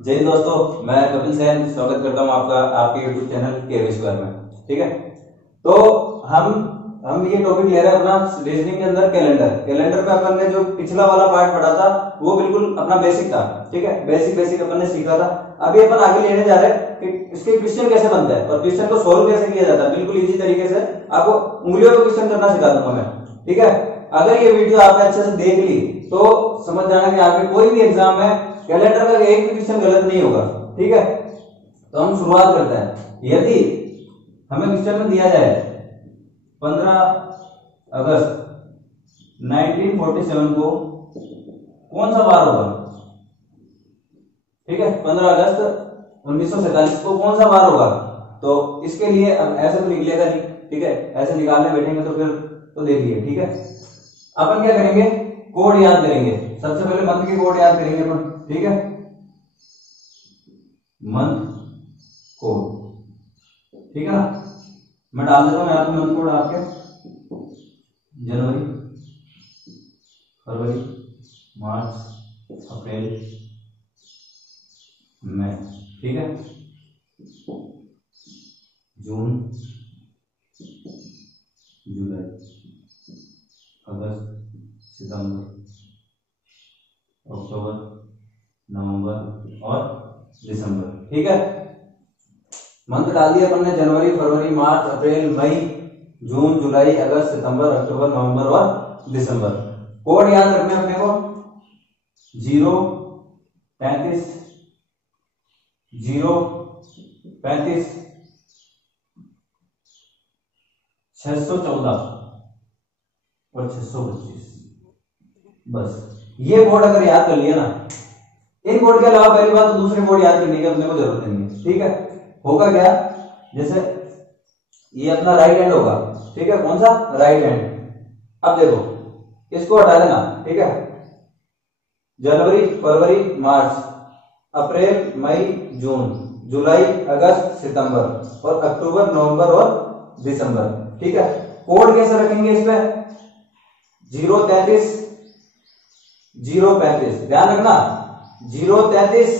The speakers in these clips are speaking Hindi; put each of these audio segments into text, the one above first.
जय हिंद दोस्तों, मैं कपिल सेन स्वागत करता हूं आपका आपके YouTube चैनल के स्क्वायर में। ठीक है, तो हम ये टॉपिक ले रहे हैं अपना रीजनिंग के अंदर कैलेंडर पे अपन ने जो पिछला वाला पार्ट पढ़ा था वो बिल्कुल अपना बेसिक था। ठीक है, बेसिक अपन ने सीखा था। अभी अपन आगे लेने जा रहे हैं कि इसके क्वेश्चन कैसे बनता है और क्वेश्चन को सोल्व कैसे किया जाता है। बिल्कुल इजी तरीके से आपको उंगलियों पे क्वेश्चन करना सिखा दूंगा मैं। ठीक है, अगर ये वीडियो आपने अच्छे से देख ली तो समझ जाना कि आगे कोई भी एग्जाम में कैलेंडर का एक भी क्वेश्चन गलत नहीं होगा। ठीक है, तो हम शुरुआत करते हैं। यदि हमें क्वेश्चन में दिया जाए 15 अगस्त 1947 को कौन सा वार होगा। ठीक है, 15 अगस्त 1947 को कौन सा वार होगा, तो इसके लिए अब ऐसे तो निकलेगा नहीं। ठीक है, ऐसे निकालने बैठेंगे तो फिर तो देखिए। ठीक है, अपन क्या करेंगे, कोड याद करेंगे। सबसे पहले मंथ के कोड याद करेंगे अपन। ठीक है, मंथ कोड। ठीक है ना, मैं डाल देता हूं यहाँ पे मंथ कोड आपके जनवरी, फरवरी, मार्च, अप्रैल, मई। ठीक है, जून, जुलाई, अगस्त, सितंबर, अक्टूबर, नवंबर और दिसंबर। ठीक है, मंथ डाल दिया अपन ने, जनवरी, फरवरी, मार्च, अप्रैल, मई, जून, जुलाई, अगस्त, सितंबर, अक्टूबर, नवंबर और दिसंबर। कोड याद रखना है अपने को 035 035 614 और 625। बस ये कोड अगर याद कर लिया ना, इन कोड के अलावा पहली बात तो दूसरे कोड याद करने की अपने को जरूरत नहीं है। ठीक है, होगा क्या, जैसे ये अपना राइट हैंड होगा। ठीक है, कौन सा, राइट हैंड। अब देखो इसको हटा देना। ठीक है, जनवरी, फरवरी, मार्च, अप्रैल, मई, जून, जुलाई, अगस्त, सितंबर और अक्टूबर, नवंबर और दिसंबर। ठीक है, कोड कैसे रखेंगे इस पे, 033 035। ध्यान रखना, 033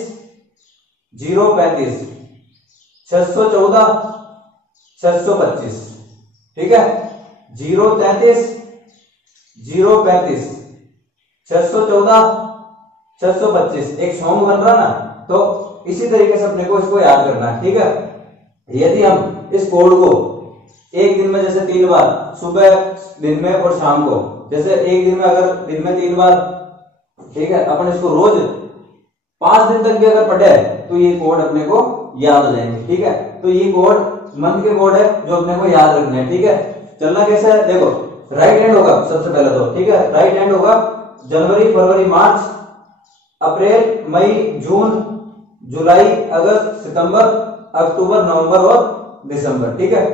035 614 625। ठीक है, 033 035 614 625। एक सॉन्ग बन रहा ना, तो इसी तरीके से अपने को इसको याद करना है। ठीक है, यदि हम इस कोड को एक दिन में जैसे 3 बार, सुबह, दिन में और शाम को, जैसे एक दिन में अगर दिन में 3 बार, ठीक है, अपन इसको रोज 5 दिन तक भी अगर पढ़े तो ये कोड अपने को याद हो जाएंगे। ठीक है, तो ये कोड मंथ के कोड है जो अपने को याद रखने हैं। ठीक है, चलना कैसे है, देखो राइट हैंड होगा सबसे पहले तो। ठीक है, राइट हैंड होगा जनवरी, फरवरी, मार्च, अप्रैल, मई, जून, जुलाई, अगस्त, सितंबर, अक्टूबर, नवंबर और दिसंबर। ठीक है,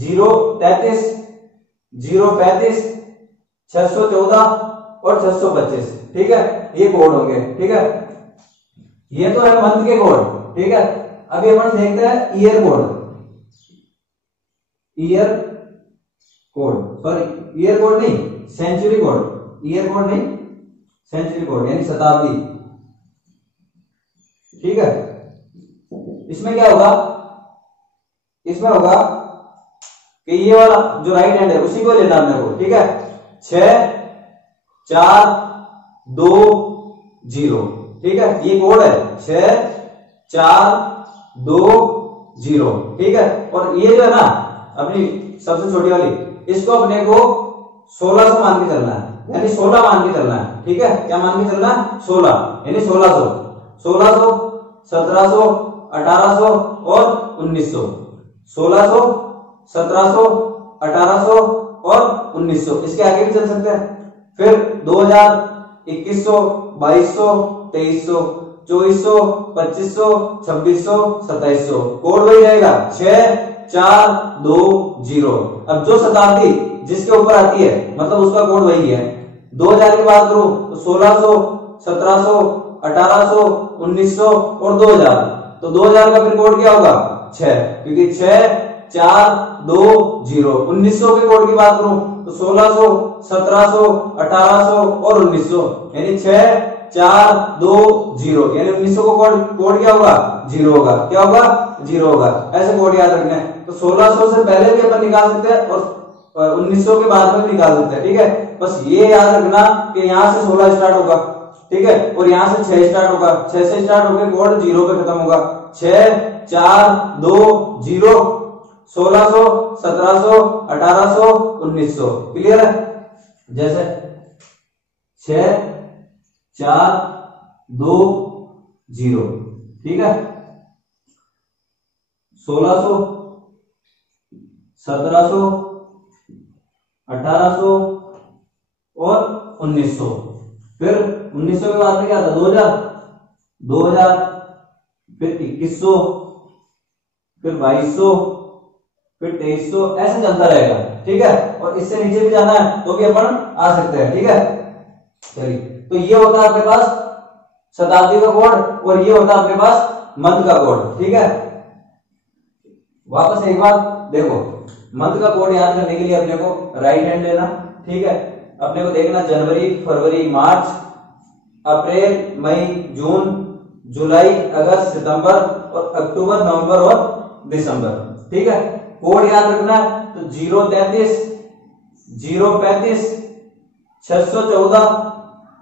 033 035 614 और 625। ठीक है, ये कोड होंगे। ठीक है, ये तो है मंथ के कोड। ठीक है, अभी अपन देखते हैं year code. Year code, sorry year code नहीं, सेंचुरी कोड। ईयर कोड नहीं, सेंचुरी कोड यानी शताब्दी। ठीक है, इसमें क्या होगा, इसमें होगा कि ये वाला जो राइट हैंड है उसी को लेना अपने को। ठीक है, 6 4 2 0। ठीक है, ये कोड है 6 4 2 0। ठीक है, और ये जो है ना अपनी सबसे छोटी वाली, इसको अपने को 1600 मान के चलना है, यानी 16 मान के चलना है। ठीक है, क्या मान के चलना है, 16 यानी 1600 1600 1700 1800 और 1900। 1600 1700 1800 और 1900, इसके आगे भी चल सकते हैं। फिर 2000 2100 2200 2300 2400 2500 2600 2700। कोड वही रहेगा 6 4 2 0। अब जो शताब्दी जिसके ऊपर आती है मतलब उसका कोड वही है। 2000 की बात करूं तो 1600 1700 1800 1900 और 2000। तो 2000 का फिर कोड क्या होगा 6, क्योंकि 6 4 2 0। 1900 के कोड की बात करूं तो 1600 1700 1800 और 1900, यानी 6 4 2 0 यानी 1900 को कोड क्या होगा, 0 होगा। क्या होगा, 0 होगा। ऐसे कोड याद रखना है। तो 1600 से पहले भी अपन निकाल सकते हैं और 1900 के बाद में भी निकाल सकते हैं। ठीक है, बस ये याद रखना कि यहाँ से 16 स्टार्ट होगा, ठीक है, और यहाँ से 6 स्टार्ट होगा। 6 से स्टार्ट होकर कोड 0 पे खत्म होगा। 6 4 2 0 1600 1700 1800 1900। क्लियर है? जैसे 6 4 2 0, ठीक है, 1600 1700 1800 और 1900। फिर 1900 के बाद में क्या था, 2000 फिर 2100 फिर 2200 फिर 2300, ऐसे चलता रहेगा। ठीक है, और इससे नीचे भी जाना है तो भी अपन आ सकते हैं। ठीक है, चलिए, तो ये होता है आपके पास शताब्दी का कोड और ये होता है आपके पास मंथ का कोड। ठीक है, वापस एक बार देखो, मंथ का कोड याद करने के लिए अपने को राइट हैंड लेना। ठीक है, अपने को देखना जनवरी फरवरी मार्च अप्रैल मई जून जुलाई अगस्त सितंबर और अक्टूबर नवंबर और दिसंबर। ठीक है, कोड याद रखना है तो 033 035 614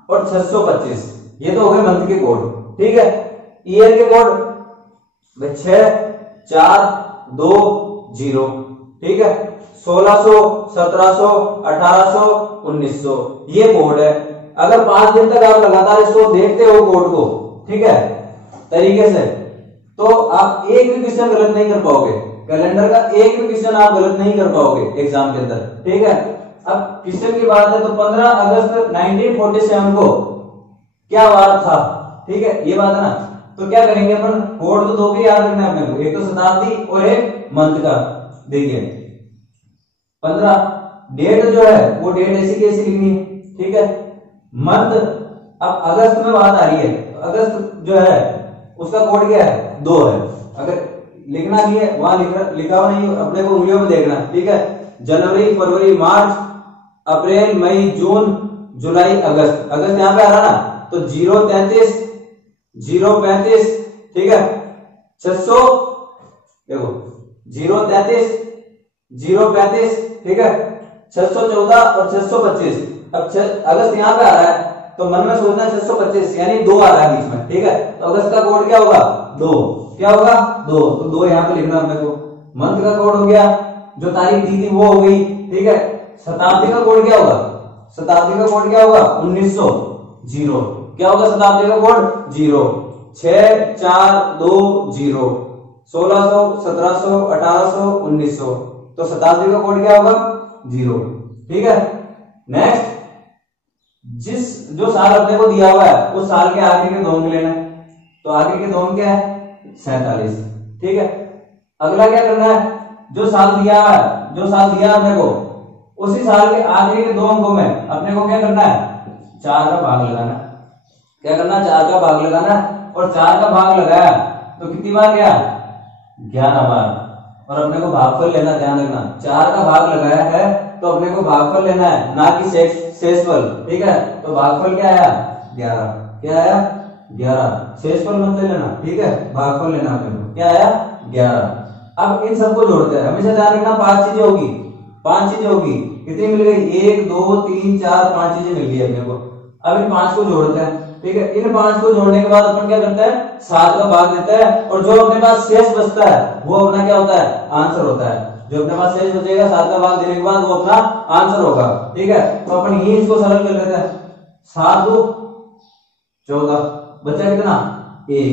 और 625, ये तो हो गए मंथ के कोड। ठीक है, ईयर के कोड 6 4 2 0। ठीक है, 1600 1700 1800 1900, ये कोड है। अगर 5 दिन तक आप लगातार इसको देखते हो कोड को, ठीक है, तरीके से, तो आप एक भी क्वेश्चन गलत नहीं कर पाओगे। कैलेंडर का एक भी क्वेश्चन आप गलत नहीं कर पाओगे एग्जाम के अंदर। ठीक है, अब क्वेश्चन की बात है तो 15 अगस्त 1947 को क्या वार था। ठीक है, ये बात है ना, तो क्या करेंगे अपन, कोड तो 2 के याद रखना है अपने को, एक तो शताब्दी और एक मंथ का। देखिए 15, डेट जो है वो डेट ऐसी की ऐसी लिखनी है। ठीक है, मंथ, अब अगस्त में बात आ रही है तो अगस्त जो है उसका कोड क्या है, 2 है। अगर लिखना नहीं है वहां लिखा हुआ नहीं, अपने को उंगलियों में देखना। ठीक है, जनवरी फरवरी मार्च अप्रैल मई जून जुलाई अगस्त, अगस्त यहाँ पे आ रहा ना, तो 033 035, ठीक है, 600, देखो 033 035, ठीक है, 614 और 625। अब अगस्त यहाँ पे आ रहा है तो मन में सोचना 625 यानी 2 आ रहा है बीच में। ठीक है, तो अगस्त का कोड क्या होगा, 2। क्या होगा, 2, तो 2 यहाँ पे लिखना अपने को। मंथ का कोड हो गया, जो तारीख दी थी वो हो गई। ठीक है, शताब्दी का कोड क्या होगा, शताब्दी का कोड क्या होगा, 1900 0। क्या होगा शताब्दी का कोड, 0। 6 4 2 0 1600 1700 1800 1900, तो शताब्दी का कोड क्या होगा, 0। ठीक है, नेक्स्ट, जो साल अपने को दिया हुआ है उस साल के आगे के 2 अंक लेना है, तो आगे के 2 अंक क्या है, 47। ठीक है, अगला क्या करना है, जो साल दिया है अपने को, उसी साल के आखिरी के 2 अंकों में अपने को क्या करना है, 4 का भाग लगाना। क्या करना है, 4 का भाग लगाना, और 4 का भाग लगाया तो कितनी बार गया, 11 बार। और अपने को भागफल लेना, ध्यान रखना, 4 का भाग लगाया है तो अपने को भागफल लेना है, ना कि शेषफल। ठीक है, तो भागफल क्या आया, 11। क्या आया, 11। शेषफल मत ले लेना, ठीक है, भागफल लेना अपने को। क्या आया, 11। अब इन सबको जोड़ते हैं, हमेशा ध्यान रखना 5 चीजें होगी, 5 चीजें होगी। कितनी मिल गई, 1 2 3 4 5 चीजें मिल गई अपने को। अब इन 5 को जोड़ते हैं। ठीक है, इन 5 को जोड़ने के बाद अपन क्या करते हैं, 7 का भाग देते हैं, और जो अपने पास शेष बचता है वो अपना क्या होता है, आंसर होता है। जो अपने पास शेष बचेगा 7 का भाग देने के बाद वो अपना आंसर होगा। ठीक है, तो अपन यही इसको सरल कर लेते हैं। 7 2 14, बचा कितना, 1।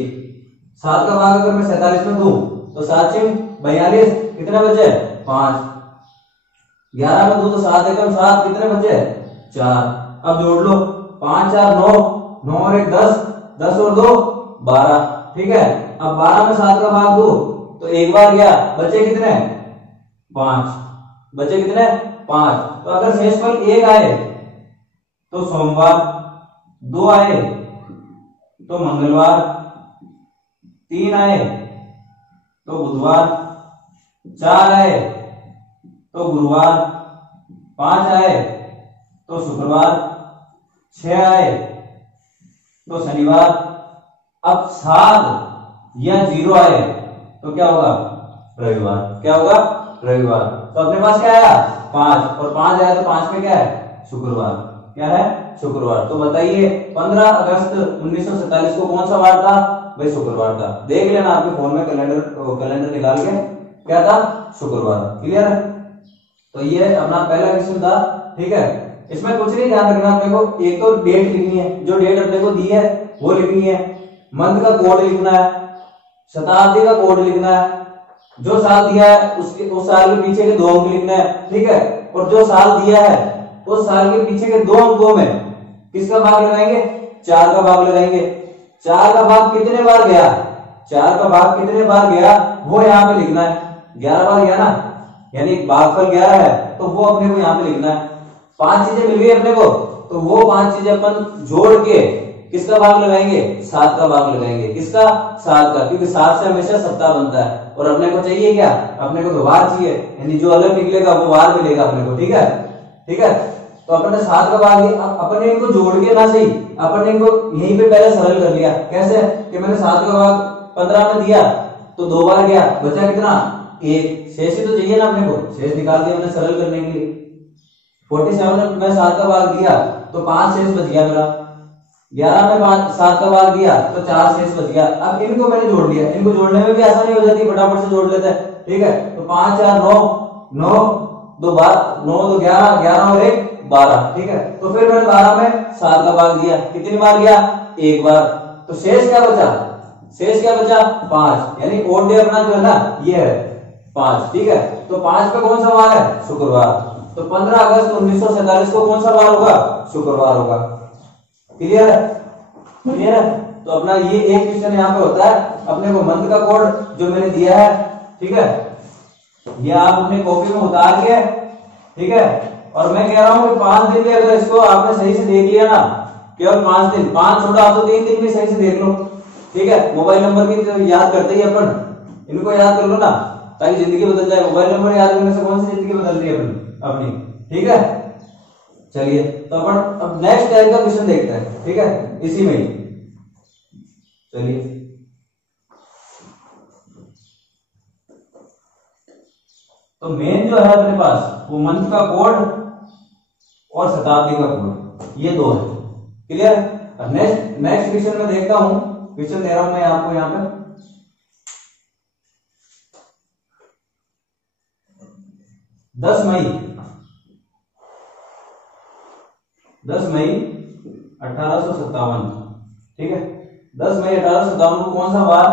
7 का भाग अगर मैं 47 में दूं तो 7 6 42, कितने बचे, 5। 11 में दूं तो 7 एकम 7, कितने बचे, 4। अब जोड़ लो, 5 4 9, 9 और 1 10, 10 और 2 12। ठीक है, अब 12 में 7 का भाग दो तो एक बार गया, बचे कितने, 5। बचे कितने, 5। तो अगर शेषफल 1 आए तो सोमवार, 2 आए तो मंगलवार, 3 आए तो बुधवार, 4 आए तो गुरुवार, 5 आए तो शुक्रवार, 6 आए तो शनिवार। अब 7 या 0 आए तो क्या होगा? रविवार। क्या होगा? रविवार। तो अपने पास क्या आया? 5, और 5 आया तो 5 में क्या है? शुक्रवार। क्या है? शुक्रवार। तो बताइए 15 अगस्त 1947 को कौन सा वार था? भाई शुक्रवार था। देख लेना आपके फोन में कैलेंडर निकाल के, क्या था? शुक्रवार। क्लियर है? तो ये अपना पहला क्वेश्चन था। ठीक है, इसमें कुछ नहीं ध्यान रखना अपने को, एक तो डेट लिखनी है, जो डेट अपने को दी है वो लिखनी है, मंथ का कोड लिखना है, शताब्दी का कोड लिखना है, जो साल दिया है उसके उस साल के पीछे के 2 अंक लिखना है। ठीक है, और जो साल दिया है उस साल के पीछे के 2 अंकों में किसका भाग लगाएंगे? 4 का भाग लगाएंगे। 4 का भाग कितने बार गया? 4 का भाग कितने बार गया वो यहाँ पे लिखना है। 11 बार गया ना, यानी भागफल 11 है तो वो अपने को यहाँ पे लिखना है। 5 चीजें मिल गई अपने को, तो वो 5 चीजें अपन जोड़ के किसका भाग लगाएंगे? 7 का भाग लगाएंगे। किसका? 7 का, क्योंकि 7 से हमेशा सप्ताह बनता है। और अपने को चाहिए क्या? अपने को तो वार चाहिए, यानी जो अलग निकलेगा वो वार मिलेगा अपने को। ठीक है, ठीक है। तो अपन ने 7 का भाग लिया। अपन ने इनको जोड़ के ना सही, अपन ने इनको यहीं पे पहले सरल कर लिया। कैसे? कि मैंने 7 का भाग 15 में दिया तो 2 बार गया, बचा कितना? 1। शेष ही तो चाहिए ना अपने को, शेष निकाल दिया मैंने सरल करने के लिए। 47 में 7 का भाग दिया तो 5 शेष बच गया मेरा। 11 में 7 का भाग दिया तो 4 शेष बच गया। अब इनको मैंने जोड़ लिया, इनको जोड़ने में भी आसानी हो जाती है, फटाफट से जोड़ लेते हैं। ठीक है, तो 5 4 9, 9 2 12, 9 2 11, 11 और 1 12। ठीक है, तो फिर मैंने 12 में 7 का भाग दिया, कितनी बार गया? 1 बार। तो शेष क्या बचा? शेष क्या बचा? 5, यानी ओड डे अपना जो है ना ये है 5। ठीक है, तो 5 पे कौन सा वार है? शुक्रवार। तो 15 अगस्त 1947 को कौन सा वार होगा? शुक्रवार होगा। क्लियर है? क्लियर है? तो अपना ये एक क्वेश्चन यहाँ पे होता है। अपने को मंथ का कोड जो मैंने दिया है, ठीक है, ये आप अपनी कॉपी में उतार के, ठीक है, और मैं कह रहा हूं कि 5 दिन में अगर इसको आपने सही से देख लिया ना, केवल 5 दिन, 5 छोड़ा आप तो 3 दिन में सही से देख लो। ठीक है, मोबाइल नंबर की तो याद करते ही अपन, इनको याद कर लो ना, ताकि जिंदगी बदल जाए। मोबाइल नंबर याद करने से कौन सी जिंदगी बदल रही है अपनी? ठीक है, चलिए तो अपन अब नेक्स्ट टाइप का क्वेश्चन देखते हैं। ठीक है, इसी में ही चलिए। तो मेन जो है अपने पास वो मंथ का कोड और शताब्दी का कोड, ये 2 है। क्लियर? अब नेक्स्ट क्वेश्चन में देखता हूं, क्वेश्चन दे रहा हूं मैं आपको यहाँ पे। 10 मई 1857। ठीक है, 10 मई 1857 को कौन सा वार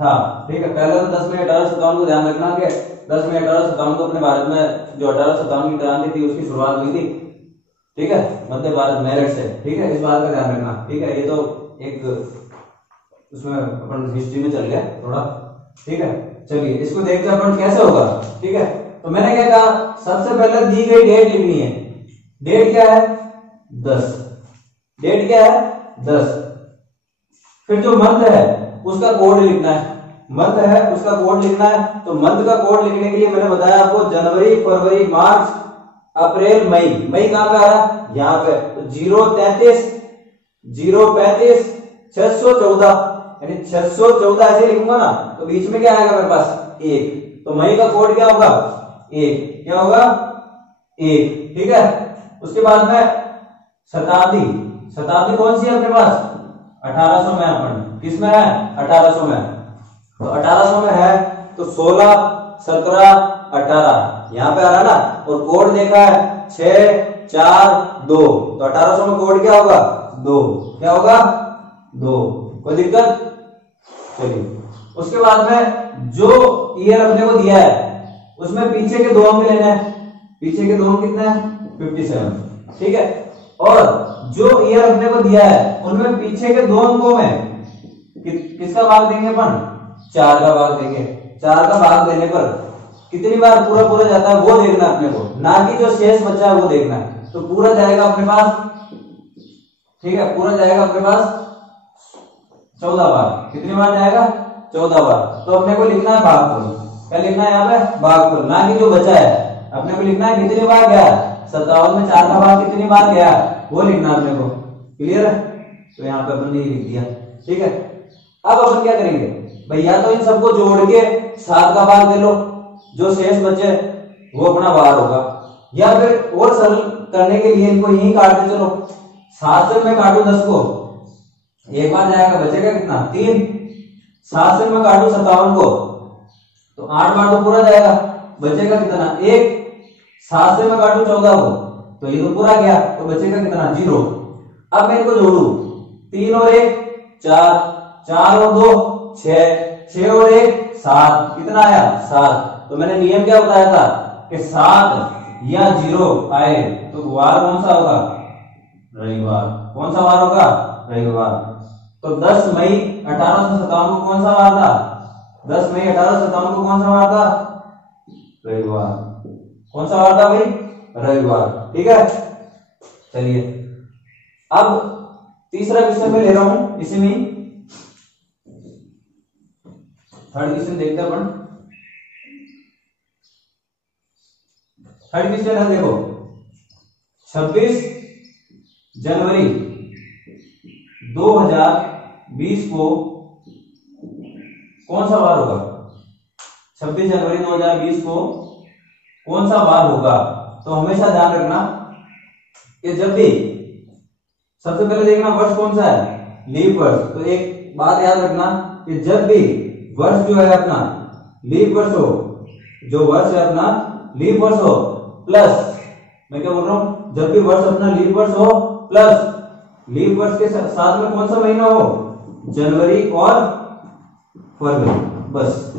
था? ठीक है, पहले तो 10 मई 1857 को ध्यान रखना कि 10 मई 1857 को अपने भारत में जो 1857 की क्रांति थी उसकी शुरुआत हुई थी। ठीक है, मध्य भारत मेरठ से। ठीक है, इस बात का ध्यान रखना। ठीक है, ये तो एक उसमें अपन हिस्ट्री में चल गया थोड़ा। ठीक है, चलिए इसको देखते हैं अपन कैसे होगा। ठीक है, तो मैंने क्या कहा? सबसे पहले दी गई डेट लिखनी है। डेट क्या है? 10। डेट क्या है? 10। फिर जो मंथ है उसका कोड लिखना है। मंथ है उसका कोड लिखना है। तो मंथ का कोड लिखने के लिए मैंने बताया आपको जनवरी, फरवरी, मार्च, अप्रैल, मई। मई कहां पे आ रहा है? यहां पे। तो 033, 035, 614, यानी 614 ऐसे लिखूंगा ना, तो बीच में क्या आएगा मेरे पास? 1। तो मई का कोड क्या होगा? 1। क्या होगा? 1। ठीक है, उसके बाद में शताब्दी। शताब्दी कौन सी है अपने पास? 1800 में। अपन किस में है? 1800 में। तो 1800 में है तो 16, 17, 18 यहां पे आ रहा है ना। और कोड देखा है 6 4 2, तो 1800 में कोड क्या होगा? 2। क्या होगा? 2। कोई दिक्कत? चलिए, उसके बाद में जो ईयर अपने को दिया है उसमें पीछे के 2 अंक लेना है। पीछे के 2 अंक कितने हैं? 57। ठीक है, और जो ईयर अपने को दिया है उनमें पीछे के 2 अंकों में किसका भाग देंगे अपन? 4 का भाग देंगे। 4 का भाग देने पर कितनी बार पूरा जाता है वो देखना अपने को, ना कि जो शेष बचा है वो देखना है। तो पूरा जाएगा अपने पास, ठीक है, पूरा जाएगा अपने पास 14 बार। कितनी बार जाएगा? 14 बार। तो अपने को लिखना है भागफल। क्या लिखना है यहाँ पे? भागफल, ना कि जो बचा है। अपने को लिखना है कितनी बार गया? 57 में 4 का भाग कितनी बार गया वो लिखना है अपने को। क्लियर है? तो यहाँ पे अपन ने लिख दिया। ठीक है, अब अपन क्या करेंगे भाई, या तो इन सबको जोड़ के 7 का भाग दे लो, जो शेष बचे वो अपना बाहर होगा, या फिर और सरल करने के लिए इनको यही काटते चलो। 7 से मैं काटू 10 को, एक बार जाएगा, बचेगा कितना 3। 7 से मैं काटू 57 को तो 8 बार तो पूरा जाएगा, बचेगा कितना 1। 7 से मैं काटू 14 को तो ये तो पूरा गया, तो बचेगा कितना 0। अब मैं इनको जोड़ू, 3 और 1 4, 4 और 2 6, 6 और 1 7, कितना आया 7। तो मैंने नियम क्या बताया था कि 7 या 0 आए तो वार कौन सा होगा, रविवार। कौन सा वार होगा, रविवार। तो 10 मई 1857 को कौन सा वार था, 10 मई 1857 को कौन सा वार था, रविवार। कौन सा वार था भाई, रविवार। ठीक है, चलिए अब तीसरा क्वेश्चन में ले रहा हूं, इसी में थर्ड क्वेश्चन देखते हैं अपन। थर्ड क्वेश्चन है, देखो 26 जनवरी 2020 को कौन सा वार होगा, 26 जनवरी 2020 को कौन सा वार होगा। तो हमेशा ध्यान रखना कि जब भी, सबसे पहले देखना वर्ष कौन सा है, लीप वर्ष। तो एक बात याद रखना कि जब भी वर्ष जो है अपना लीप वर्ष हो, जो वर्ष है अपना लीप वर्ष हो, प्लस मैं क्या बोल रहा हूं, जब भी वर्ष अपना लीप वर्ष हो प्लस लीप वर्ष के साथ में कौन सा महीना हो, जनवरी और फरवरी। बस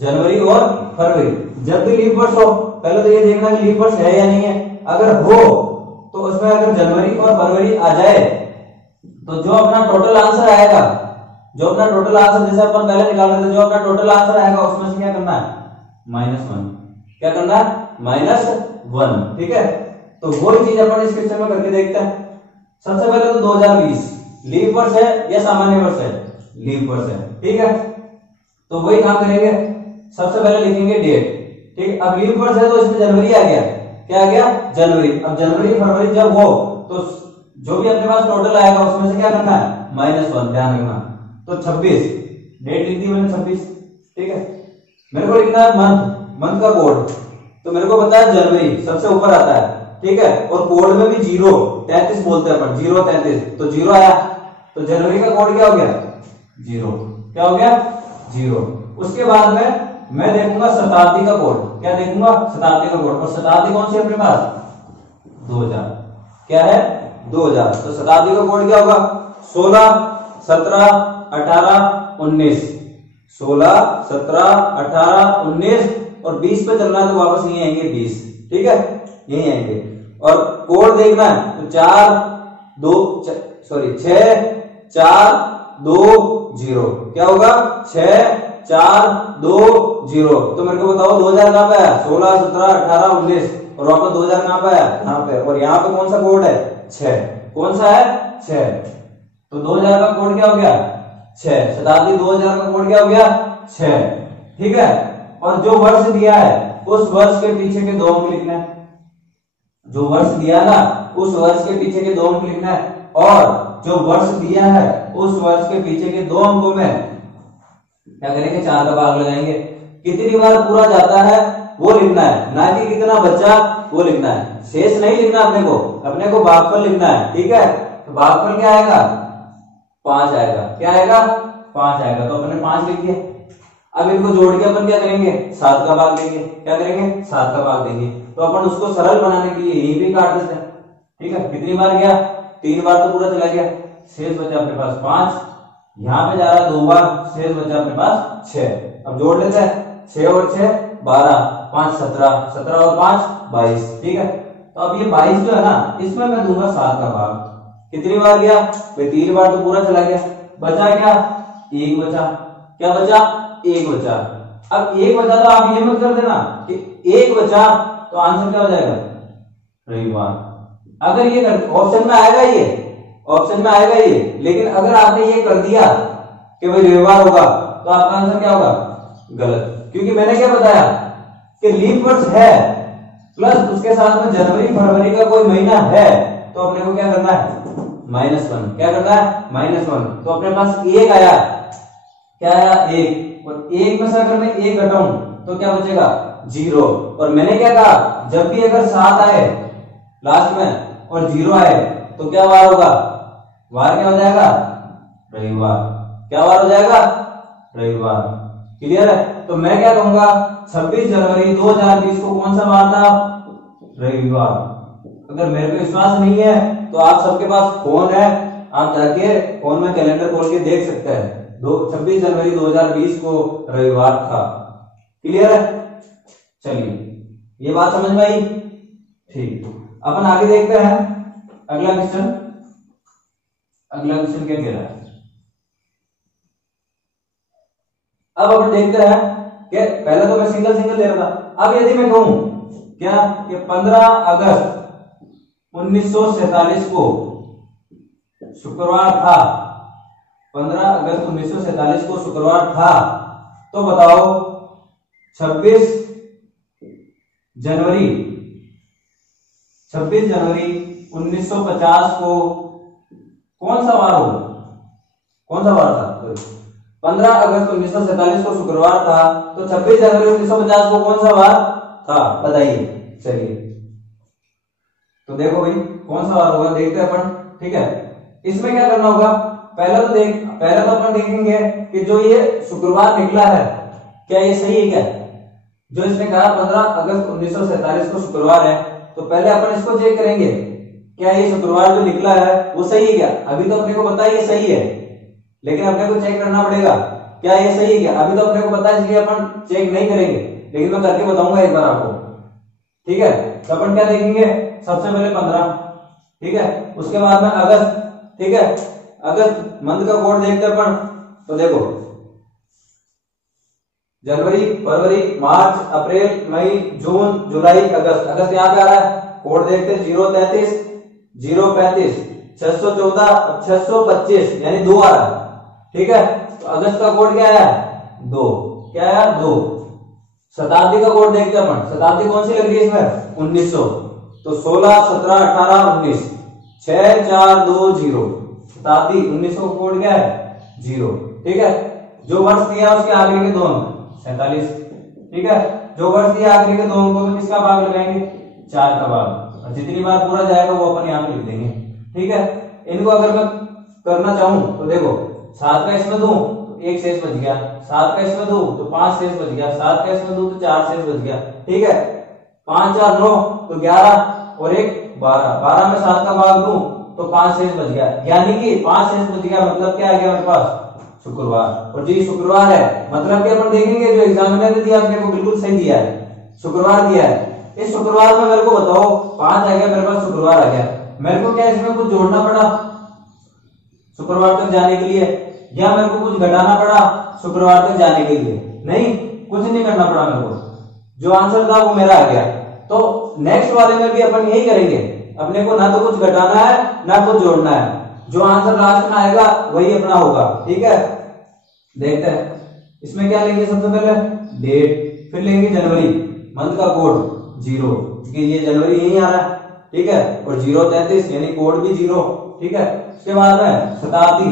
जनवरी और फरवरी, जब भी लीप वर्ष हो, पहले तो ये देखना कि लीप वर्ष है या नहीं है। अगर हो तो उसमें अगर जनवरी और फरवरी आ जाए तो जो अपना टोटल आंसर आएगा, जो अपना टोटल आंसर जैसे अपन पहले निकाल रहे थे, जो अपना टोटल आंसर आएगा उसमें से क्या करना है, -1। क्या करना है, -1। ठीक है, तो वही चीज अपन इस क्वेश्चन में करके देखते हैं। सबसे पहले तो 2020 लीप वर्ष है या सामान्य वर्ष है, लीप वर्ष है। ठीक है, तो वही काम करेंगे, सबसे पहले लिखेंगे डेट। ठीक, अब लीप वर्ष है तो इसमें जनवरी आ गया, क्या आ गया, जनवरी। अब जनवरी फरवरी जब हो तो जो भी अपने पास टोटल आएगा उसमें से क्या करना है, -1। ध्यान रखना। तो 26 डेट लिख दी मैंने 26। ठीक है, मेरे को लिखना है मंथ, मंथ का कोड। तो मेरे को पता है जनवरी सबसे ऊपर आता है। ठीक है, और कोड में भी 0-33 बोलते हैं अपन, 0-33, तो 0 आया। तो जनवरी का कोड क्या हो गया, 0। क्या हो गया, 0। उसके बाद में मैं देखूंगा शताब्दी का कोड। क्या देखूंगा, शताब्दी का कोड। और शताब्दी कौन सी है अपने पास, 2000। क्या है, 2000। तो शताब्दी का कोड क्या होगा, 16, 17, 18, 19। 16, 17, 18, 19 और 20 पे चलना है तो वापस यही आएंगे 20। ठीक है, यही आएंगे। और कोड देखना है तो 6, 4, 2, 0। क्या होगा, 6, 4, 2, 0। तो मेरे को बताओ 2000 कहां पे है, 16, 17, 18, 19 और वापस 2000 कहां पे है, यहाँ पे। और यहाँ पे कौन सा कोड है, 6। कौन सा है, 6। तो 2000 का कोड क्या हो गया, 6। शताब्दी 2000 का कोड क्या हो गया, 6। ठीक है, और जो वर्ष दिया है उस वर्ष के पीछे के 2 अंक लिखना है। जो वर्ष दिया ना उस वर्ष के पीछे के 2 अंक लिखना है। और जो वर्ष दिया है उस वर्ष के पीछे के 2 अंकों में क्या करेंगे, 4 का भाग लगाएंगे। कितनी बार पूरा जाता है वो लिखना है, ना कि कितना बचा वो लिखना है। शेष नहीं लिखना अपने को भागफल लिखना है। ठीक है, तो भागफल क्या आएगा, 5 आएगा। क्या आएगा, 5 आएगा। तो अपने 5 लिख दिए। अब इनको जोड़ के अपन क्या करेंगे, 7 का भाग देंगे। क्या करेंगे, 7 का भाग देंगे। तो अपन उसको सरल बनाने के लिए यही भी काट देते हैं। ठीक है, कितनी बार गया, 3 बार तो पूरा चला गया, शेष बचा अपने पास 5। यहाँ पे जा रहा 2 बार, शेष बचा अपने पास 6। अब जोड़ लेते हैं, 6 और 6 12, 5 17, 17 और 5 22। ठीक है, तो अब ये 22 जो है ना, इसमें मैं दूंगा 7 का भाग। कितनी बार गया भाई, 3 बार तो पूरा चला गया, बचा क्या, 1 बचा। क्या बचा, 1 बचा। अब 1 बचा तो आप ये मत कर देना कि 1 बचा तो आंसर क्या हो जाएगा, रविवार। अगर ये ऑप्शन में आएगा, ये ऑप्शन में आएगा ये, लेकिन अगर आपने ये कर दिया कि भाई रविवार होगा तो आपका आंसर क्या होगा, गलत। क्योंकि मैंने क्या बताया कि लीप वर्ष है प्लस उसके साथ में जनवरी फरवरी का कोई महीना है, तो अपने को क्या करना है, -1। क्या करना है? -1। तो अपने पास 1 आया। क्या आया? 1। और 1 में से अगर मैं 1 घटाऊं तो क्या बचेगा? 0। और मैंने क्या कहा? जब भी अगर 7 आए लास्ट में और 0 आए तो क्या वार होगा? वार क्या हो जाएगा? रविवार। क्या वार हो जाएगा? रविवार। क्लियर है? तो मैं क्या कहूंगा? 26 जनवरी 2020 को कौन सा वार था? रविवार। अगर मेरे को विश्वास नहीं है तो आप सबके पास फोन है, आप जाके फोन में कैलेंडर खोल के देख सकते हैं। 26 जनवरी 2020 को रविवार था। क्लियर है? चलिए, ये बात समझ में आई? ठीक, अपन आगे देखते हैं अगला क्वेश्चन। अगला क्वेश्चन क्या कह रहा है? अब अपन देखते हैं कि पहले तो मैं सिंगल सिंगल ले रहा था। अब यदि मैं कहूं क्या कि 15 अगस्त 1947 को शुक्रवार था, 15 अगस्त 1947 को शुक्रवार था, तो बताओ 26 जनवरी 1950 को कौन सा वार होगा? कौन सा वार था? 15 अगस्त 1947 को शुक्रवार था, तो 26 जनवरी 1950 को कौन सा वार था? बताइए। चलिए, तो देखो भाई कौन सा वार होगा, देखते हैं अपन। ठीक है, इसमें क्या करना होगा? पहले तो अपन देखेंगे कि जो ये शुक्रवार निकला है क्या ये सही है? क्या जो इसने कहा 15 अगस्त 1947 को शुक्रवार है, तो पहले अपन इसको चेक करेंगे क्या ये शुक्रवार जो निकला है वो सही है क्या? अभी तो अपने को पता है ये सही है, लेकिन अपने को चेक करना पड़ेगा क्या ये सही है क्या? अभी तो अपने को पता है इसलिए अपन चेक नहीं करेंगे, लेकिन मैं करके बताऊंगा एक बार आपको। ठीक है, तो अपन क्या देखेंगे? सबसे पहले 15, ठीक है, उसके बाद में अगस्त। ठीक है, अगस्त मंथ का कोड देखते हैं अपन। तो देखो जनवरी, फरवरी, मार्च, अप्रैल, मई, जून, जुलाई, अगस्त। अगस्त यहाँ पे आ रहा है, कोड देखते हैं 033, 035, 614, 625 यानी 2 आ रहा है। ठीक है, तो अगस्त का कोड क्या आया? 2। क्या आया? 2। शताब्दी का कोड देखते हैं अपन। शताब्दी कौन सी लग रही है इसमें? 1900। तो 16, 17, 18, 19, 6, 4, 2, 0। शताब्दी 1900 का कोड क्या है? 0। ठीक है, जो वर्ष दिया उसके आखिरी के 2 अंक 47। ठीक है, जो वर्ष दिया आखिरी के 2 अंकों में किसका भाग लगाएंगे? 4 का भाग। और जितनी बार पूरा जाएगा वो अपन यहाँ पे लिख देंगे। ठीक है, इनको अगर मैं करना चाहूं तो देखो 7 का इसमें दूं तो 1 शेष बच गया, 7 का इसमें दूं तो 5 शेष बच गया, 7 का इसमें दूं तो 4 शेष बच गया। ठीक है, 5 4 9 तो 11 और 1 12, 12 में 7 का भाग दूं तो 5 शेष बच गया, यानी कि 5 शेष बच गया। मतलब क्या आ गया मेरे पास? शुक्रवार। और जी शुक्रवार है, मतलब कि अपन देखेंगे जो एग्जामिनर ने दिया अपने को बिल्कुल सही दिया है, शुक्रवार दिया है। इस शुक्रवार में मेरे को बताओ 5 आ गया मेरे पास, शुक्रवार आ गया। मेरे को क्या इसमें कुछ जोड़ना पड़ा शुक्रवार तक जाने के लिए, या मेरे को कुछ घटाना पड़ा शुक्रवार तक जाने के लिए? नहीं, कुछ नहीं करना पड़ा मेरे को, जो आंसर था वो मेरा आ गया। तो नेक्स्ट वाले में भी अपन यही करेंगे, अपने को ना तो कुछ घटाना है ना कुछ जोड़ना है, जो आंसर लास्ट में आएगा वही अपना होगा। ठीक है, देखते हैं इसमें क्या लेंगे। सबसे पहले डेट, फिर लेंगे जनवरी, मंथ का कोड 0, क्योंकि ये जनवरी यही आ रहा है। ठीक है, और 033 यानी कोड भी 0। ठीक है, उसके बाद में शताब्दी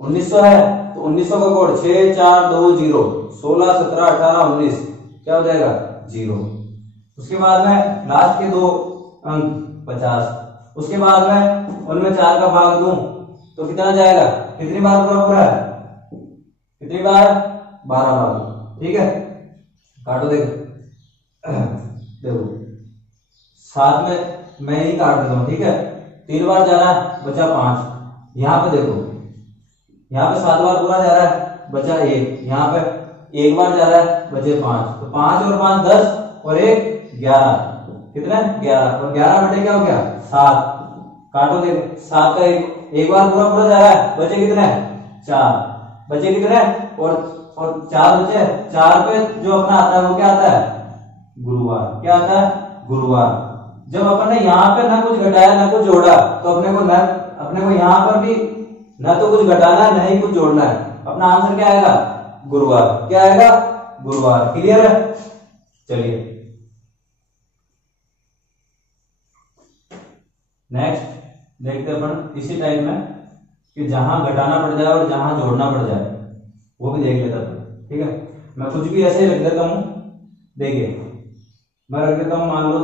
1900 है, तो 1900 का कोड 6 4 2 0, 16 17 18 19 क्या हो जाएगा? 0। उसके बाद में लास्ट के 2 अंक 50। उसके बाद में उनमें 4 का भाग दूं तो कितना जाएगा? कितनी बार पूरा है? कितनी बार? 12 बार। ठीक है, काटो। देखो 7 में मैं ही काट देता हूं। ठीक है, 3 बार जा रहा है, बचा 5। यहाँ पे देखो, यहाँ पे 7 बार पूरा जा रहा है, बचा 1। यहाँ पे 1 बार जा रहा है, बचे 5। तो 5 और 5 10 और 1 11। कितना? 11। और 11 बटे क्या हो गया? 7। काटो। देखो 7 का एक बार पूरा जा रहा है, बचे कितने? 4। बचे कितने? और 4 बचे। 4 पे जो अपना आता है वो क्या आता है? गुरुवार। क्या आता है? गुरुवार। जब अपन ने यहाँ पे ना कुछ घटाया ना कुछ जोड़ा, तो अपने को यहाँ पर भी ना तो कुछ घटाना है ना ही कुछ जोड़ना है। अपना आंसर क्या आएगा? गुरुवार। क्या आएगा? गुरुवार। क्लियर है? चलिए नेक्स्ट देखते हैं अपन इसी टाइप में कि जहां घटाना पड़ जाए और जहां जोड़ना पड़ जाए वो भी देख लेता था। ठीक है, मैं कुछ भी ऐसे ही रख देता हूं। देखिए मैं रख देता हूं, मान लो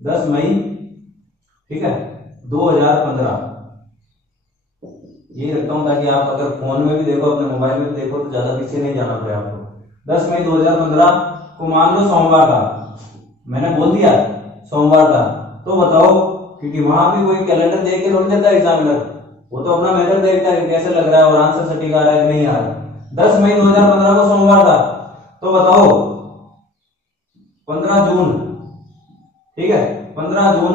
10 मई, ठीक है, 2015 ये रखता हूं ताकि आप अगर फोन में भी देखो, अपने मोबाइल में भी देखो तो ज्यादा पीछे नहीं जाना पड़े आपको। 10 मई 2015 को मान लो सोमवार था, मैंने बोल दिया सोमवार था, तो बताओ, क्योंकि वहां भी कोई कैलेंडर देख के थोड़ी देता है एग्जामिनर, वो तो अपना मेथड देखता है कैसे लग रहा है और आंसर सटीक आ रहा है कि नहीं आ रहा है। 10 मई 2015 को सोमवार था, तो बताओ 15 जून, ठीक है, 15 जून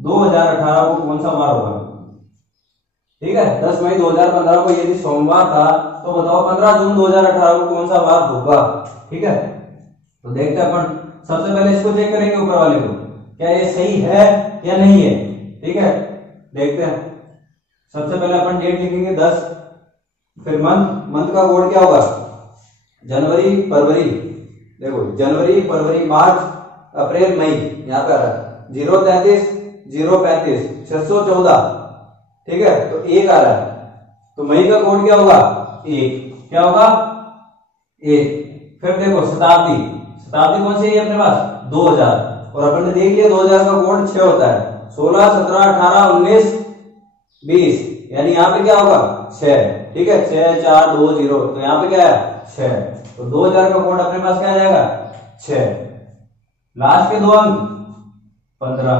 2018 को कौन सा वार होगा? ठीक है, 10 मई 2015 को यदि सोमवार था तो बताओ 15 जून 2018 को कौन सा वार होगा? ठीक है, तो देखते हैं अपन। सबसे पहले इसको चेक करेंगे ऊपर वाले को, क्या ये सही है या नहीं है। ठीक है, देखते हैं। सबसे पहले अपन डेट लिखेंगे 10, फिर मंथ का कोड क्या होगा? जनवरी फरवरी, देखो जनवरी फरवरी मार्च अप्रैल मई, यहाँ पे आ रहा है 033 035 614, ठीक है, तो 1 आ रहा है, तो मई का कोड क्या होगा? 1, क्या होगा? 1। फिर देखो शताब्दी, शताब्दी कौन सी है अपने पास? 2000, और अपन ने देख लिया 2000 का कोड 6 होता है, 16 17 18 19 20, यानी यहाँ पे क्या होगा? 6, ठीक है, 6 4 2 0, तो यहाँ पे क्या है? 6, तो 2000 का कोड अपने पास क्या आ जाएगा? 6। लास्ट के 2 अंक 15,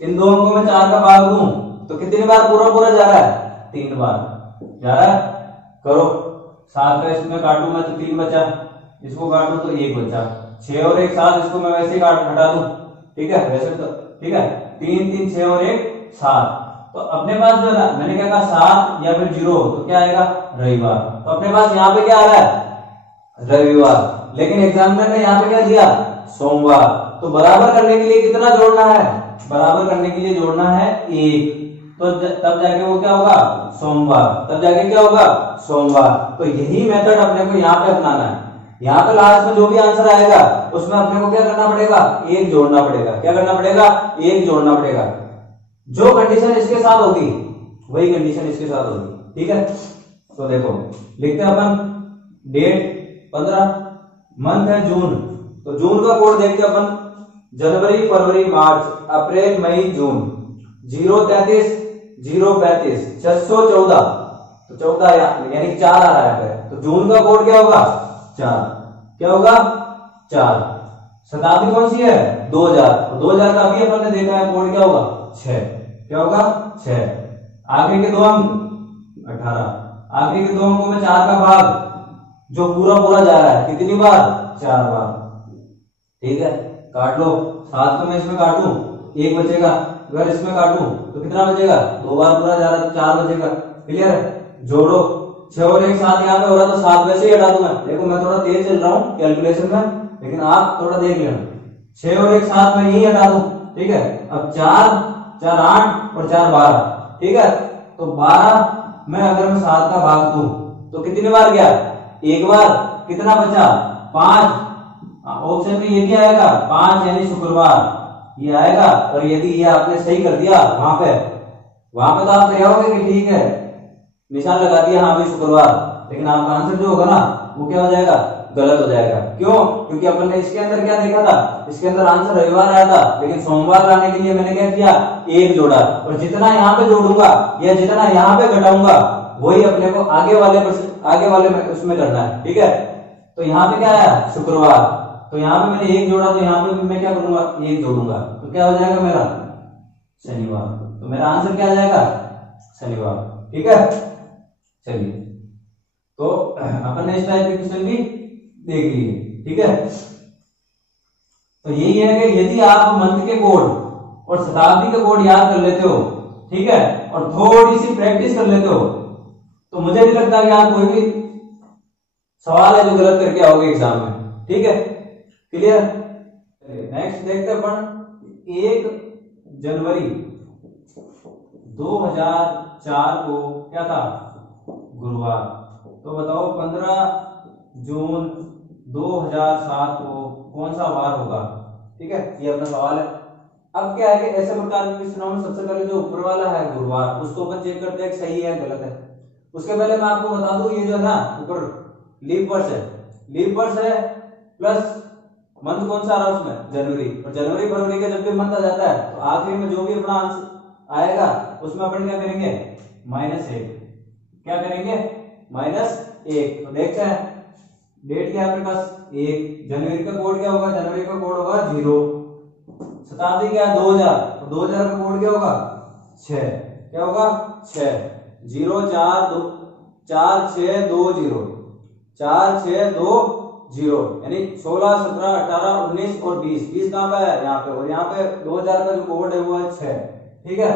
इन 2 अंकों में 4 का भाग दूं तो कितनी बार पूरा पूरा जा रहा है? 3 बार जा रहा है। करो 7 का इसमें काटू मैं तो 3 बचा, इसको काटू तो 1 बचा, 6 और 1 7, इसको मैं वैसे ही हटा दूं, ठीक है, वैसे तो ठीक है, 3 3 6 और 1 7, तो अपने पास जो है ना, मैंने क्या कहा 7 या फिर 0, तो क्या आएगा? रविवार। तो अपने पास यहाँ पे क्या आ रहा है? रविवार, लेकिन एग्जामिनर ने यहाँ पे क्या दिया? सोमवार। तो बराबर करने के लिए कितना जोड़ना है? बराबर करने के लिए जोड़ना है 1, तो तब जाके वो क्या होगा? सोमवार, तब जाके क्या होगा? सोमवार। तो यही मेथड अपने को यहाँ पे अपनाना है। यहाँ पे लास्ट में जो भी आंसर आएगा उसमें अपने को क्या करना पड़ेगा? 1 जोड़ना पड़ेगा। क्या करना पड़ेगा? 1 जोड़ना पड़ेगा। जो कंडीशन इसके साथ होगी वही कंडीशन इसके साथ होगी, ठीक है। तो देखो लिखते हैं अपन, डेट 15, मंथ है जून, तो जून का कोड देखते हैं अपन, जनवरी फरवरी मार्च अप्रैल मई जून, 033 035 614, तो 14 यानी 4 आ रहा है, तो जून का कोड क्या होगा? 4, क्या होगा? 4। शताब्दी कौन सी है? 2000, और 2000 का अभी अपन ने देखा है कोड क्या होगा? 6, क्या होगा? 6। आगे के 2 अंक 18, आगे के 2 अंकों में 4 का भाग जो पूरा पूरा जा रहा है कितनी बार? 4 बार, ठीक है। काट लो, 7 को मैं इसमें काटूं 1 बचेगा, अगर इसमें काटूं तो कितना बचेगा? 2 बार पूरा जा रहा है, 4 बचेगा। क्लियर है? जोड़ो, 6 और 1 7 यहाँ पे हो रहा, तो 7 वैसे ही हटा दूंगा। देखो मैं थोड़ा तेज चल रहा हूँ कैलकुलेशन में, लेकिन आप थोड़ा देख लेना। 6 और 1 7 में यही हटा दूं, ठीक है। अब 4 4 8 और 4 12, ठीक है। तो 12 में अगर मैं 7 का भाग दूं तो कितनी बार गया? 1 बार। कितना बचा? 5। ऑप्शन में ये भी आएगा 5, यानी शुक्रवार ये आएगा। और यदि ये आपने सही कर दिया वहां पे तो आप कहोगे कि ठीक है, निशान लगा दिया हाँ भाई शुक्रवार, लेकिन आपका आंसर जो होगा ना वो क्या हो जाएगा? गलत हो जाएगा। क्यों? क्योंकि अपन ने इसके अंदर क्या देखा था? इसके अंदर आंसर रविवार आया था, लेकिन सोमवार लाने के लिए मैंने क्या किया? 1 जोड़ा, और जितना यहाँ पे जोड़ूंगा या जितना यहाँ पे घटाऊंगा वही अपने को आगे वाले में उसमें करना है, ठीक है। तो यहाँ पे क्या आया? शुक्रवार, तो यहाँ पे मैंने 1 जोड़ा, तो यहाँ पे मैं क्या करूंगा? 1 जोड़ूंगा, तो क्या हो जाएगा मेरा? शनिवार। तो मेरा आंसर क्या आ जाएगा? शनिवार, ठीक है। चलिए, तो अपन ने इस टाइप के क्वेश्चन भी देख लिए, ठीक है। तो यही है कि यदि आप मंथ के कोड और शताब्दी के कोड याद कर लेते हो, ठीक है, और थोड़ी सी प्रैक्टिस कर लेते हो, तो मुझे नहीं लगता कि आप कोई भी सवाल है जो गलत करके आओगे एग्जाम में, ठीक है। क्लियर? नेक्स्ट देखते हैं अपन, 1 जनवरी 2004 को क्या था? गुरुवार। तो बताओ 15 जून 2007 को कौन सा वार होगा? ठीक है, ये अपना सवाल है। अब क्या है कि ऐसे प्रकार में क्वेश्चनों में सबसे पहले जो ऊपर वाला है गुरुवार, उसको अपन चेक करते हैं कि सही है गलत है। उसके पहले मैं आपको बता दूं, ये जो है ना ऊपर लीप वर्ष है, लीप वर्ष है प्लस मंथ कौन सा आ रहा है उसमें, जनवरी, और जनवरी फरवरी का जब भी मंथ आ जाता है तो आखिरी में जो भी अपना आंसर आएगा उसमें अपन क्या करेंगे, -1। क्या करेंगे, -1। तो देखते हैं डेट क्या है अपने पास 1, जनवरी का कोड क्या होगा, जनवरी का कोड होगा 0, शताब्दी क्या है 2000, तो 2000 का कोड क्या होगा 6, क्या होगा 6, 0 4 2 4 6 2 0, 4 6 2 0, यानी 16 17 18 19 और 20, 20 कहां पे है यहाँ पे, और यहाँ पे 2000 का जो कोड है वो है 6, ठीक है।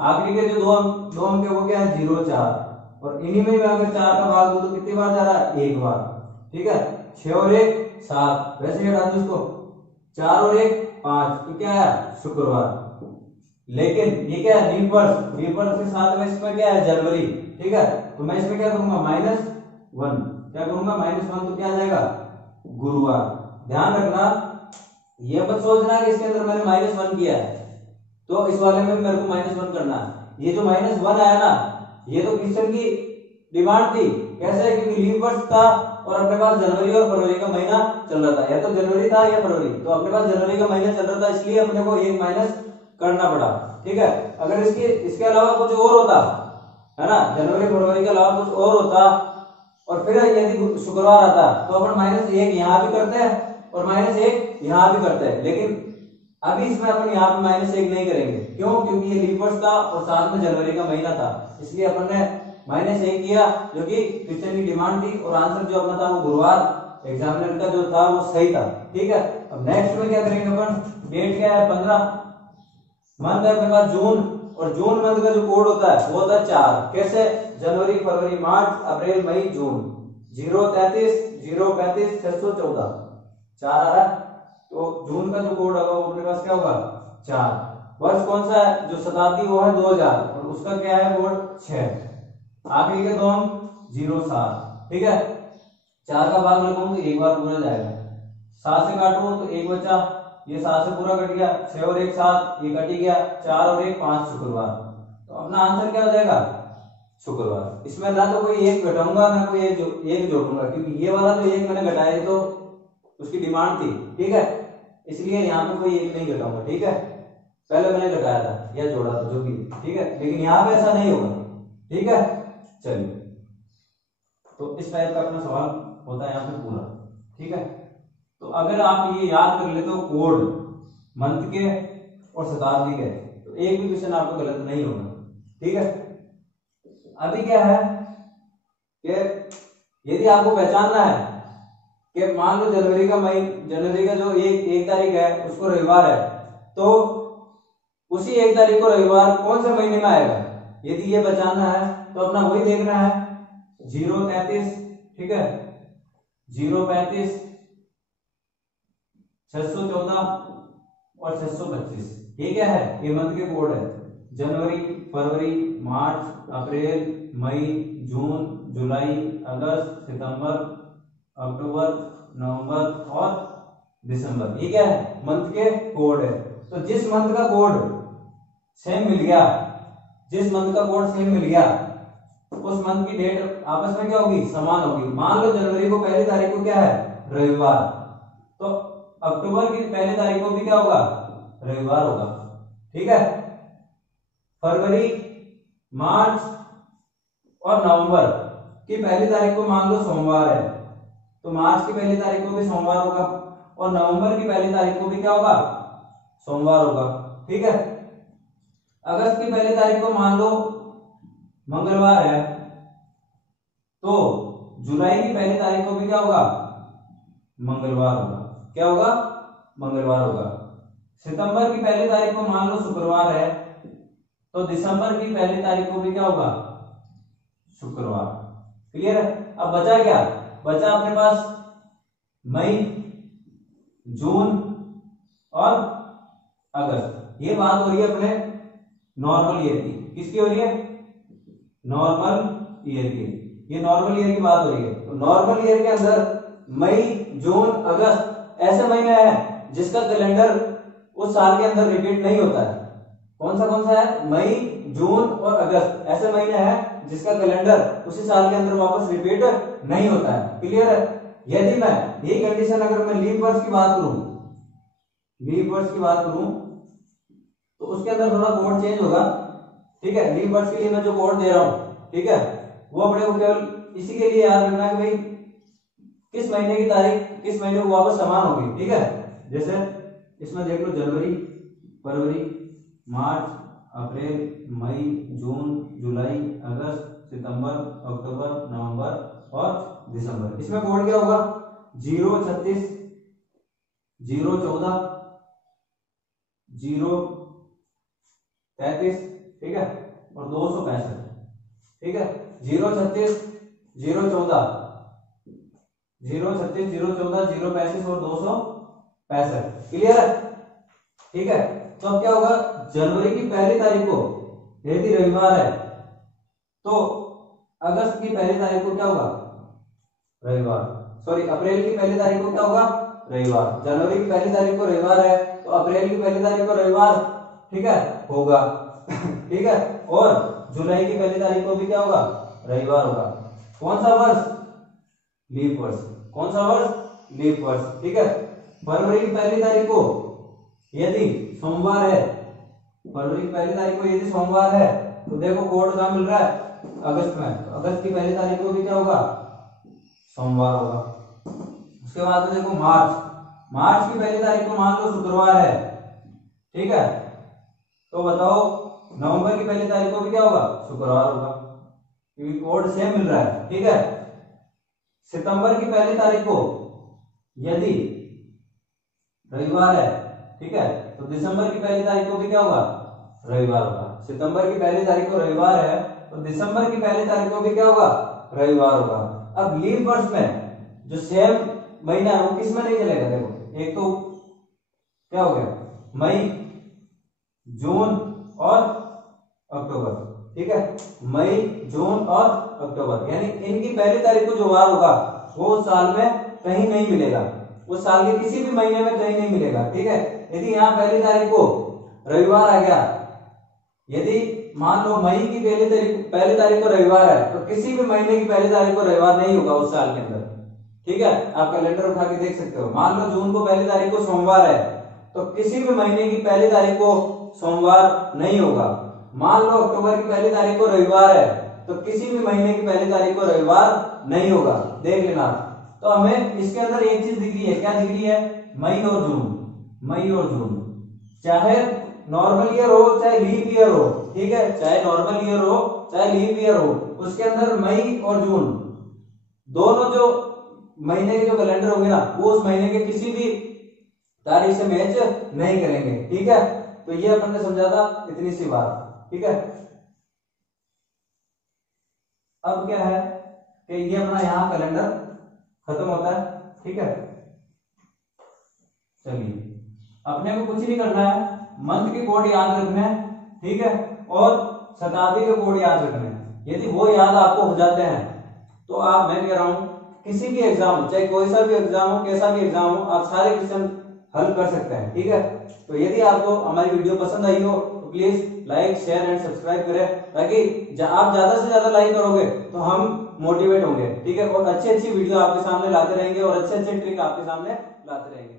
आखिरी के जो दो अंक है वो क्या है 0 4, और इन्हीं में अगर 4 का भाग दो तो कितनी बार जा रहा है, 1 बार, ठीक है। 6 और 1 7, वैसे ही हटा दो इसको, 4 और 1 5, तो क्या है शुक्रवार। लेकिन ये क्या है लीप वर्ष, लीप वर्ष के साथ में इसमें क्या है जनवरी, ठीक है। तो मैं इसमें क्या करूंगा -1, क्या करूंगा -1, तो क्या आ जाएगा गुरुवार। ध्यान रखना, ये मत सोचना कि इसके अंदर मैंने -1 किया है तो इस वाले में मेरे को -1 करना है। ये जो -1 आया ना, ये तो क्वेश्चन की डिमांड थी, कैसे, क्योंकि लीप वर्ष था और अपने पास जनवरी और फरवरी का महीना चल रहा था, या तो जनवरी था या फरवरी, तो अपने पास जनवरी का महीना चल रहा था, इसलिए अपने को एक माइनस करना पड़ा, ठीक है। अगर इसके अलावा कुछ और होता है ना, जनवरी फरवरी के अलावा कुछ और होता और फिर यदि शुक्रवार आता तो अपन -1 यहाँ भी करते हैं और -1 यहाँ भी करते हैं, लेकिन अभी इसमें अपन यहाँ पे -1 नहीं करेंगे। क्यों, क्योंकि ये लीप वर्ष था और साथ में जनवरी का महीना था, इसलिए अपन ने -1 किया, जो कि क्वेश्चन की डिमांड थी, और आंसर जो अपना था वो गुरुवार एग्जामिनर का जो था वो सही था, ठीक है। अब नेक्स्ट में क्या करेंगे अपन, डेट क्या है 15, मंथ है अपने पास जून, और जून मंथ का जो कोड होता है वो होता है 4, कैसे, जनवरी फरवरी मार्च अप्रैल मई जून, 033 035 614, 4 आ रहा है, तो जून का जो कोड होगा वो अपने पास क्या होगा 4। वर्ष कौन सा है, जो शताब्दी वो है 2000, और उसका क्या है कोड 6, आखिरी के दो अंक 0 7, ठीक है। 4 का भाग लगाऊं तो एक बार पूरा जाएगा, 7 से काटूं तो 1 बचा, ये 7 से पूरा कट गया, 6 और 1 7, ये कट ही गया, 4 और 1 5, शुक्रवार। तो अपना आंसर क्या हो जाएगा शुक्रवार। इसमें ना तो कोई एक घटाऊंगा ना कोई एक जोड़ूंगा, क्योंकि ये वाला जो एक मैंने घटाया तो उसकी डिमांड थी, ठीक है, इसलिए यहाँ पे कोई एक नहीं घटाऊंगा, ठीक है। पहले मैंने घटाया था या जोड़ा था जो भी, ठीक है, लेकिन यहाँ पे ऐसा नहीं होगा, ठीक है। चलिए, तो इस टाइप का अपना सवाल होता है यहाँ पे पूरा, ठीक है। तो अगर आप ये याद कर लेते हो कोड मंथ के और शताब्दी के, तो एक भी क्वेश्चन आपको गलत नहीं होगा, ठीक है। अभी क्या है कि यदि आपको पहचानना है कि मान लो जनवरी का जो एक तारीख है उसको रविवार है, तो उसी 1 तारीख को रविवार कौन से महीने में आएगा, यदि ये पहचानना है तो अपना वही देखना है 033, ठीक है, 035 614 और 625, ये क्या है, ये मंथ के कोड है, जनवरी फरवरी मार्च अप्रैल मई जून जुलाई अगस्त सितंबर अक्टूबर नवंबर और दिसंबर, ये क्या है मंथ के कोड है। तो जिस मंथ का कोड सेम मिल गया, जिस मंथ का कोड सेम मिल गया, उस मंथ की डेट आपस में क्या होगी, समान होगी। मान लो जनवरी को पहली तारीख को क्या है रविवार, तो अक्टूबर की पहली तारीख को भी क्या होगा रविवार होगा, ठीक है। फरवरी मार्च और नवंबर की पहली तारीख को मान लो सोमवार है, तो मार्च की पहली तारीख को भी सोमवार होगा, और नवंबर की पहली तारीख को भी क्या होगा सोमवार होगा, ठीक है। अगस्त की पहली तारीख को मान लो मंगलवार है, तो जुलाई की पहली तारीख को भी क्या होगा मंगलवार होगा, क्या होगा मंगलवार होगा। सितंबर की पहली तारीख को मान लो शुक्रवार है, तो दिसंबर की पहली तारीख को भी क्या होगा शुक्रवार, क्लियर है। अब बचा क्या, बचा अपने पास मई जून और अगस्त। ये बात हो रही है अपने नॉर्मल ईयर की, किसकी हो रही है नॉर्मल ईयर की, ये नॉर्मल ईयर की बात हो रही है। तो नॉर्मल ईयर के अंदर मई जून अगस्त ऐसे महीने हैं जिसका कैलेंडर उस साल के अंदर रिपीट नहीं होता है। कौन सा है? मई, जून और अगस्त ऐसे महीने हैं जिसका कैलेंडर उसी साल के अंदर वापस रिपीट नहीं होता है। क्लियर है? यदि मैं यही कंडीशन अगर मैं लीप वर्ष की बात करूं, तो उसके अंदर थोड़ा कोड चेंज होगा। ठीक है, लीप वर्ष के लिए मैं जो कोड दे रहा हूं, ठीक है, वो अपने को केवल इसी के लिए याद रखना है कि भाई किस महीने की तारीख किस महीने को वापस समान होगी। ठीक है, जैसे इसमें देख लो जनवरी, फरवरी, मार्च, अप्रैल, मई, जून, जुलाई, अगस्त, सितंबर, अक्टूबर, नवंबर और दिसंबर। इसमें कोड क्या होगा? 036, 014, 033, ठीक है, और 265। ठीक है, 036, 014, 036, 014, 035 और 265। क्लियर है? ठीक है, तो अब क्या होगा? जनवरी की पहली तारीख को यदि रविवार है तो अगस्त की पहली तारीख को क्या होगा? रविवार। सॉरी, अप्रैल की पहली तारीख को क्या होगा? रविवार। जनवरी की पहली तारीख को रविवार है तो अप्रैल की पहली तारीख को रविवार, ठीक है, होगा। ठीक है, और जुलाई की पहली तारीख को भी क्या होगा? रविवार होगा। कौन सा वर्ष? लीप वर्ष। कौन सा वर्ष? लीप वर्ष। ठीक है, फरवरी की पहली तारीख को यदि सोमवार है, फरवरी की पहली तारीख को यदि सोमवार है तो देखो कोड कहां मिल रहा है? अगस्त में। तो अगस्त की पहली तारीख को भी क्या होगा? सोमवार होगा। उसके बाद में देखो मार्च की पहली तारीख को मान लो शुक्रवार है, ठीक है, तो बताओ नवंबर की पहली तारीख को भी क्या होगा? शुक्रवार होगा, क्योंकि कोड सेम मिल रहा है। ठीक है, सितंबर की पहली तारीख को यदि रविवार है, ठीक है, तो दिसंबर की पहली तारीख को भी क्या होगा? रविवार होगा। सितंबर की पहली तारीख को रविवार है तो दिसंबर की पहली तारीख को भी क्या होगा? रविवार होगा। अब लीप वर्ष में जो सेम महीना है वो किस में नहीं चलेगा? देखो, एक तो क्या हो गया? मई, जून और अक्टूबर। ठीक है, मई, जून और अक्टूबर, यानी इनकी पहली तारीख को जो वार होगा वो उस साल में कहीं नहीं मिलेगा, उस साल के किसी भी महीने में कहीं नहीं मिलेगा। ठीक है, यदि यहाँ पहली तारीख को रविवार आ गया, यदि मान लो मई की पहली तारीख को रविवार है तो किसी भी महीने की पहली तारीख को रविवार नहीं होगा उस साल के अंदर। ठीक है, आप कैलेंडर उठा के देख सकते हो। मान लो जून को पहली तारीख को सोमवार है तो किसी भी महीने की पहली तारीख को सोमवार नहीं होगा। मान लो अक्टूबर की पहली तारीख को रविवार है तो किसी भी महीने की पहली तारीख को रविवार नहीं होगा। देख लेना। तो हमें इसके अंदर एक चीज दिख रही है, क्या दिख रही है? मई और जून, चाहे नॉर्मल ईयर हो चाहे लीप ईयर हो, ठीक है, चाहे नॉर्मल ईयर हो चाहे लीप ईयर हो, उसके अंदर मई और जून दोनों जो महीने के जो कैलेंडर होंगे ना वो उस महीने के किसी भी तारीख से मैच नहीं करेंगे। ठीक है, तो ये अपन ने समझा था इतनी सी बात। ठीक है, अब क्या है कि ये अपना यहाँ कैलेंडर खत्म होता है। ठीक है, चलिए अपने को कुछ नहीं करना है, मंथ के कोड याद रखने हैं। ठीक है, और शताब्दी के कोड याद रखने हैं। यदि वो याद आपको हो जाते हैं तो आप, मैं कह रहा हूं किसी भी एग्जाम, चाहे कोई सा भी एग्जाम हो, कैसा भी एग्जाम हो, आप सारे क्वेश्चन हल कर सकते हैं। ठीक है, तो यदि आपको हमारी वीडियो पसंद आई हो तो please like, share and subscribe करें, ताकि आप ज्यादा से ज्यादा लाइक करोगे तो हम मोटिवेट होंगे। ठीक है, और अच्छी वीडियो आपके सामने लाते रहेंगे और अच्छे ट्रिक आपके सामने लाते रहेंगे।